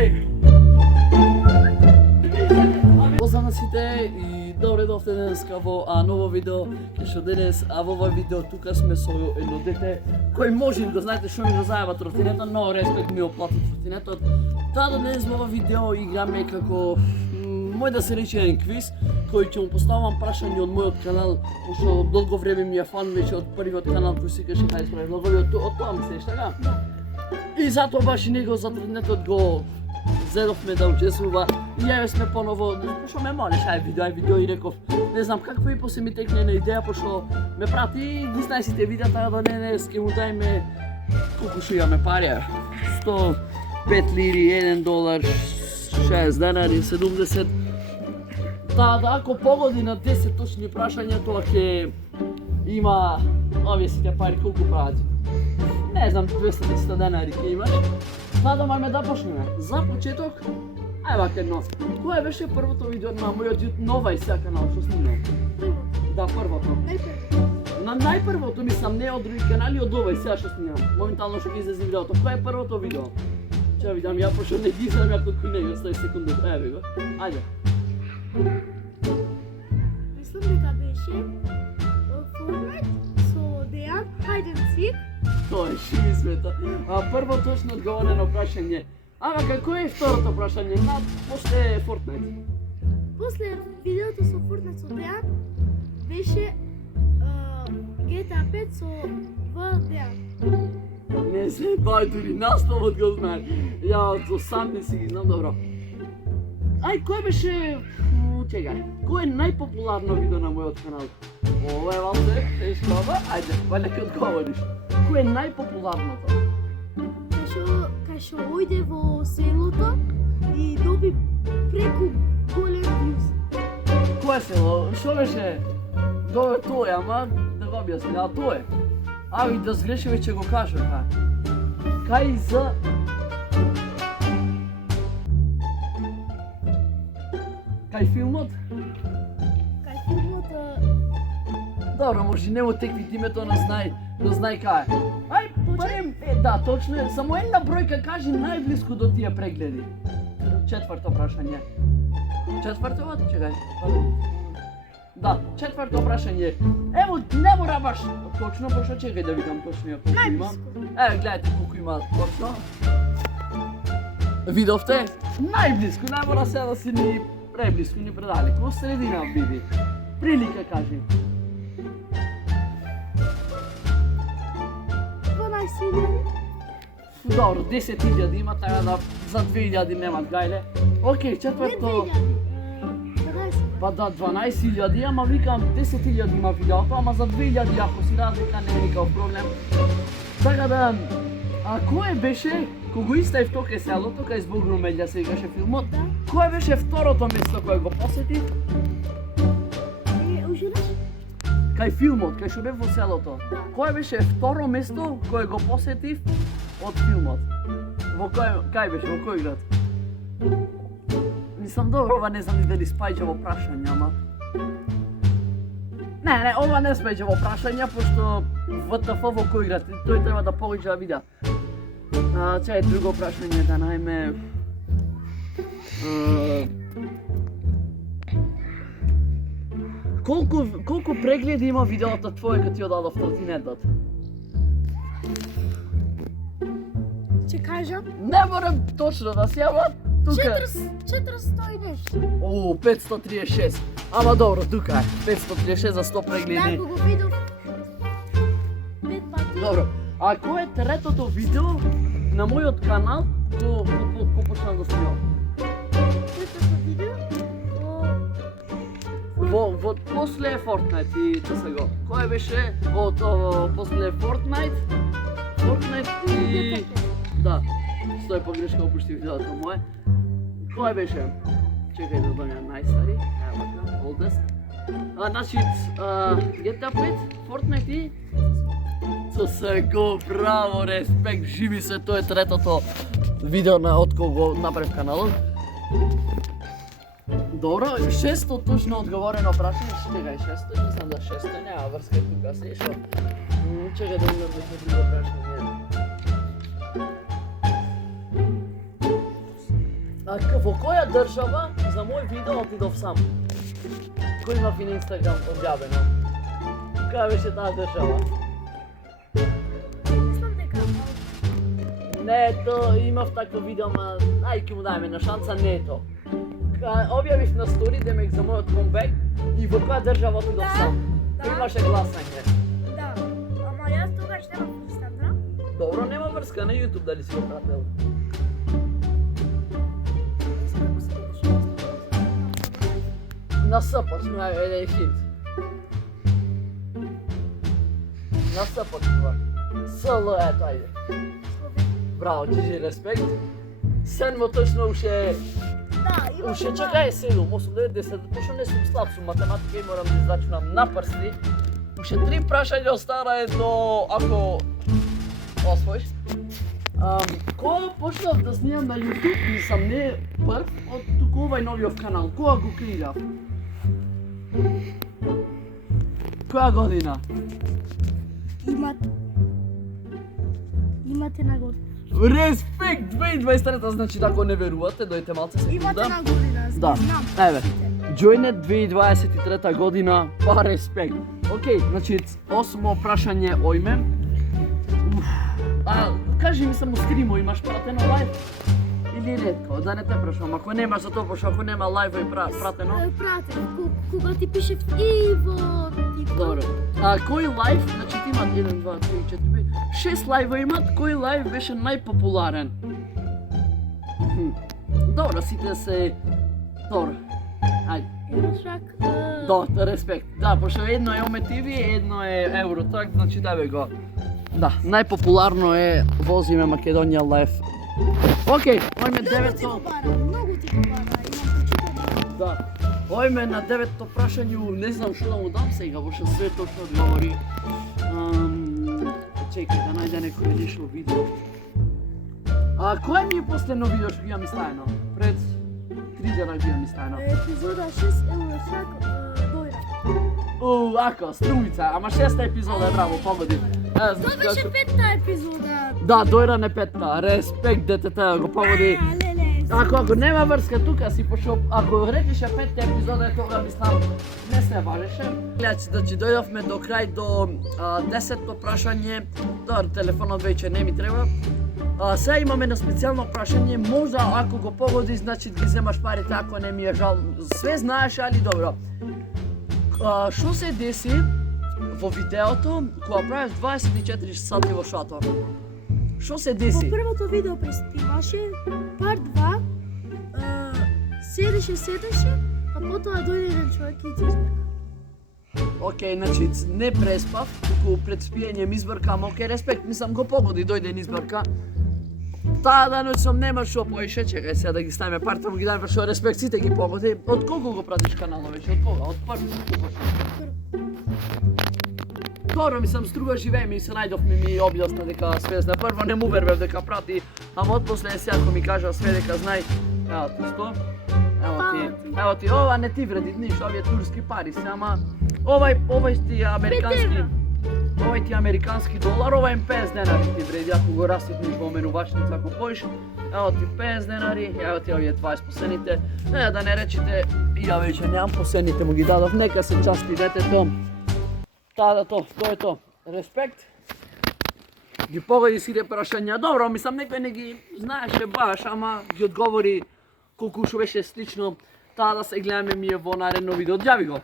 Ей! Поздрав на сите и добре дојдовте денеска во ново видео, што денес во ова видео тука сме со едно дете кој може да знаете што ми го зајава тротинетот, но респект ми оплати тротинетот. Таа денес во ова видео играме како мој да се рече еден квиз кој ќе му поставам прашање од мојот канал, пошто долго време ми е фан веќе од првиот канал кој се каше хај справи влогови, од тоа ми се така? И затоа баш и него за тротинетот го зедовме да учествува и јаве сме поново, пошто ме молиш, ај видео и реков, не знам какво и после ми текне на идеја, пошто ме прати и ги знај сите видеата да денес ке му дајме колку што имаме пари, 105 лири, 1 долар, 6 денари, 70. Да, ако погоди на 10 точни прашања, тоа ќе има овие сите пари колку прават. Не знам, 200 денари ќе имаш. Надамаме да почнеме. За почеток, ај вака едно. Кое беше првото видео на мојот нова и сега канал што снимав? Да, првото. На најпрвото мислам, не од други канали, од ова и сега што снимам. Моментално што ги излезе видеото. Кое е првото видео? Ќе видам ја, пошто не ги знам ја колку не, остави секунду. Еве го. Ајде. Мислам дека беше Fortnite со Дејан, Hide and Seek. Тоа е шими света. Прво точно одговорено прашање. Како е второто прашање? После Fortnite. После видеото со Fortnite со Дејан беше GTA 5 со Дејан. Не се бај, дури наставот го знае. Ја од сам не си ги знам добро. Ај, кој беше... Чекај, кој е најпопуларно видео на мојот канал? Ова е валте, тешко ова, ајде, вајде ке одговориш. Кој е најпопуларното? Кај што ојде во селото и доби преку голем вјуз. Кој село? Што беше? Тоа е, ама да го објасни, а тоа е. И да сгреши веќе го кажа, кај за... Кај филмот? Кај филмот... Добро, може не му текви името, но знај кај. Ај, барем, да, точно е. Само една бројка кажи најблиску до тие прегледи. Четврто прашање. Четврто, чекај. Да, четврто прашање. Ево, не мора баш точно, пошто чекај да видам точно колку има. Еве, гледате колку има точно. Видовте? Најблиску, не мора се да си ни преблиску, ни предалеку. Во средина биди. Прилика кажи. 12.000. Добро, 10.000 има, така да за 2.000 немат гајле. Океј, Не четврто... 2.000. Па да, 12.000, ама викам 10.000 има видеото, ама за 2.000 ако си разлика не е никаков проблем. Така да, кој беше, кога истај тока селото, кај Збогру Меѓа се играше филмот, кој беше второто место кое го посети? Ужинаш? Кај филмот, кај што бев во селото. Кој беше второ место кое го посетив од филмот? Кај беше, во кој град? Нисам добро, ова не знам ни дали спаѓа во прашање, ама... Не, ова не спаѓа во прашање, пошто ВТФ во кој град, тој треба да погаѓа да вида. Чај друго прашање, да најме... Колку прегледи има видеото твое кога ти одадов тротинетот? Ќе кажам? Не морам точно да се ама тука. 400 и нешто. 536. Ама добро, тука е. 536 за 100 прегледи. Да, го видов 5 пати. Добро. А кој е третото видео на мојот канал кој почнав да снимам? Третото видео Во после Fortnite и CSGO. Кој беше после Fortnite и... Да, стои погрешка опушти видеото моје. Кој беше? Чекај да доња најстари. Ево вака, oldest. Значи, GTA 5, Fortnite и... CSGO, браво, респект, живи се, тоа е третото видео од кога го направив каналот. Добро, шесто точно одговорено прашање, чекај шесто, мислам да шесто, нема врска тука се, шо? Чекај да ми одговориш друго прашање. Во која држава за мој видео отидов сам? Кој има на Инстаграм објавено? Која беше таа држава? Мислам дека Не е то, имав такво видео, ма ај ќе му дајме на шанса, не е то. Објавив на стори демек за мојот комбек и во која држава отидов Да, сам. да. Имаше гласање. да. Ама јас тогаш немам Инстаграм. Добро, нема врска на YouTube дали си го прател. На С почнува еден хинт. На С почнува. СЛ ето, ајде. Браво, Джиджи, респект. Седмо точно уште... Да, имам. Уште чекај 7, 8, 9, 10, пошто не сум слаб со математика и морам да израчунам на прсти. Уште 3 прашања остара е до ако освоиш. Кога почнав да снимам на YouTube и сам не прв од туку овај новиот канал, кога го креирав? Која година? Имате на година. Респект, 2023, значи ако не верувате, дојте малце Имате секунда. на година, Да, знам. еве. Joinet 2023 година, па респект. Океј, значи, осмо прашање ојме. Кажи ми само скримо, имаш пратено лайв? Или ретко, да не те прашам, ако немаш за тоа, пошто ако нема лайв и пратено. Прате, кога ти пише и во TikTok. Добро. Кој лайв, значи ти имат 1, 2, 3, 4, 5, 6 лайва имат, кој лайв беше најпопуларен? Добро, сите се... Добро. Ајде. Евротрак. Да, респект. Да, пошто едно е Оме ТВ, едно е Евротрак, значи да бе го. Да, најпопуларно е Возиме Македонија лайв. Океј, ојме Многу ти го 900... бара, многу ти го бара, имам прочитано. Да. Ојме на 900 прашању, не знам што да му дам сега, пошто све точно одговори. Чекај да најде некој лишно видео. Кој ми е последно видео што ги имам ставено? Пред 3 дена ги имам ставено. Епизода 6 Евротрак дојра. Ако, струмица, ама 6-та епизода е браво, погоди. Тоа беше 5-та епизода. Да, дојра не 5-та, респект детете, го погоди. Леле. Ако нема врска тука си, пошто ако речеше 5-та епизода е тога мислам не се важеше. Значи дојдовме до крај до 10-то прашање. Добро, телефонот веќе не ми треба. Сега имаме на специјално прашање, можда ако го погоди, значи ги земаш парите, ако не ми е жал. Све знаеш, али добро. Што се деси во видеото кога правиш 24 сати во шатор? Што се Во деси? првото видео пристимаше, пар 2, седеше, а потоа дојде еден човек и ти избега. Океј, значи не преспав, туку пред спиење ми избркам, океј, респект, мислам го погоди, дојде ни избрка. Таа даноќ сум нема шо поише, чекај сега да ги ставиме парите, му ги даме, што респект сите ги погоди. Од колку го пратиш каналот веќе? Од кога? Од прв? Добро, мислам, струга живееме и се најдовме ми објасна дека све знае. Прво не му вервев дека прати, ама отпосле сега ако ми кажа све дека знај, ево ти 100, ево ти, ова не ти вреди ништо, овие турски пари се, ама овај ти американски, овај ти американски долар, ова им 50 денари ти вреди, ако го расипниш во менувачница, ако поиш, ево ти 50 денари, ево ти овие 20 последните, да не речете, ја веќе немам последните му ги дадов, нека се части детето. Тоа е то. Респект. Ги погоди сите прашања. Добро, мислам некој не ги знаеше баш, ама ги одговори колку што беше слично. Таа да се гледаме ми е во наредно видео. Ѓави го.